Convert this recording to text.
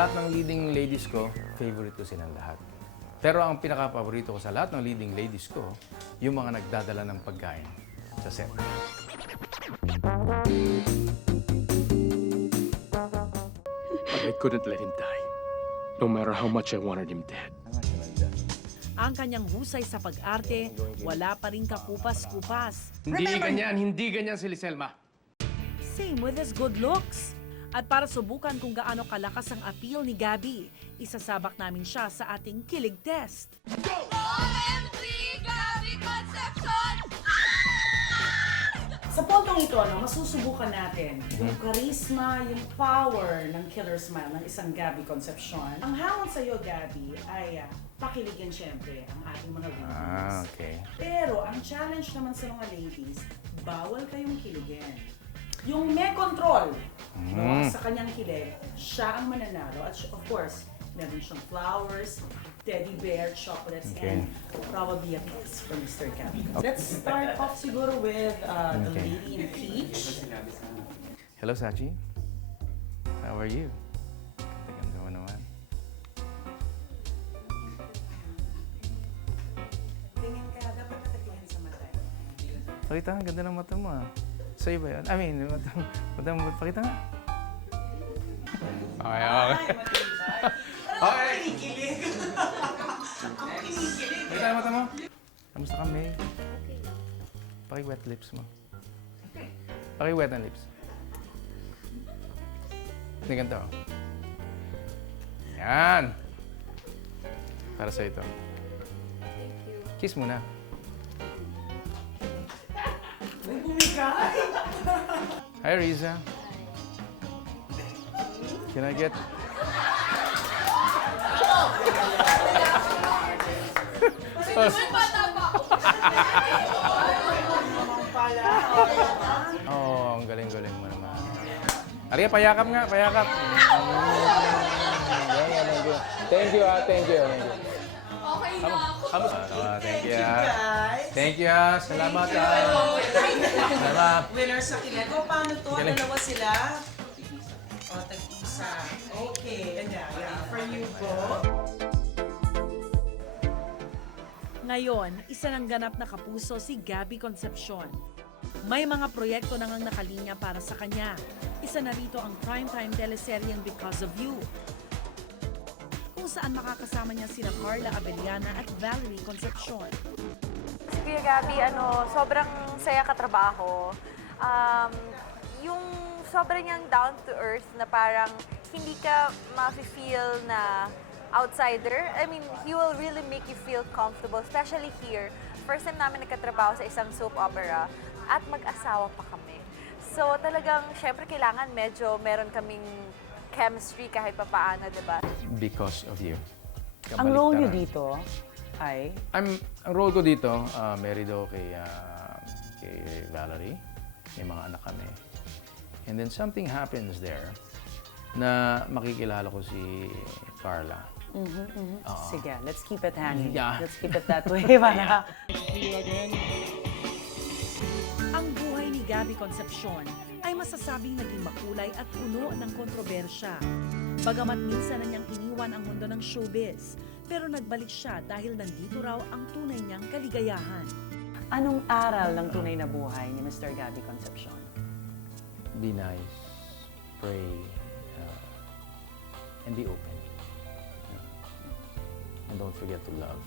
lahat ng leading ladies ko, favorite ko silang lahat. Pero ang pinaka-paborito ko sa lahat ng leading ladies ko, yung mga nagdadala ng pagkain sa set. I couldn't let him die. No matter how much I wanted him dead. Ang kanyang husay sa pag-arte, wala pa rin kakupas-kupas. Hindi ganyan, hindi ganyan si Liselma. Same with his good looks. At para subukan kung gaano kalakas ang appeal ni Gabby, isasabak namin siya sa ating kilig test. OMG! Gabby Concepcion! Sa puntong ito, no, masusubukan natin yung charisma, yung power ng killer smile ng isang Gabby Concepcion. Ang hamon sa iyo, Gabby, ay ah, pakiligin syempre ang ating mga ladies. Ah, okay. Pero ang challenge naman sa mga ladies, bawal kayong kiligin. Yung may control no, Mm. sa kanyang kilig, siya ang mananalo. At of course, meron siyang flowers, teddy bear, chocolates, Okay. and probably a kiss from Mr. Gabby. Let's start off siguro with uh, the Okay. lady in peach. Hello, Sachi. How are you? Ganda mo naman. Tingin ka, dapat nakatingin sa mata. Pakita nga, ganda ng mata mo ah. Sa'yo ba yun? I mean, mata mo, pakita nga. Okay, okay. Okay. Pakita ang mata mo. Kamusta ka, May? Paki-wet lips mo. Paki-wet ang lips. Hindi ganito. Yan. Para sa ito. Kiss muna. Bumigay! Hi, Riza. Can I get... Oh, ang galing-galing mo naman. Aria, payakap nga, payakap. Thank you, ah, thank you. Thank you. Na. Kamusta? Ah, thank you, ah. Thank you, ah. Salamat, ah. Salamat. Winner sa Kilego. Paano to? Galing. Dalawa sila? O, tag-isa. Okay. Ganyan. Yeah. For you, bro. Ngayon, isa ng ganap na kapuso si Gabby Concepcion. May mga proyekto nang ang nakalinya para sa kanya. Isa na rito ang primetime teleseryeng Because of You. Kung saan makakasama niya sina Carla Abellana at Valerie Concepcion. Si Kuya Gabi, ano, sobrang saya katrabaho. Um, yung sobrang niyang down to earth na parang hindi ka ma-feel na outsider. I mean, he will really make you feel comfortable, especially here. First time namin nagkatrabaho sa isang soap opera at mag-asawa pa kami. So talagang, syempre kailangan medyo meron kaming chemistry kahit papaano, di ba? Because of you. Ang role niyo Kabaliktaran. dito ay I'm, ang role ko dito, uh, married ako kay, ah, kay Valerie. May mga anak kami. And then something happens there na makikilala ko si Carla. Sige, let's keep it hanging. Yeah. Let's keep it that way. Para Ang buhay ni Gabby Concepcion ay masasabing naging makulay at puno ng kontrobersya. Bagamat minsan na niyang iniwan ang mundo ng showbiz, pero nagbalik siya dahil nandito raw ang tunay niyang kaligayahan. anong aral ng tunay na buhay ni Mr. Gabby Concepcion? Be nice, pray, uh, and be open. Yeah. And don't forget to love.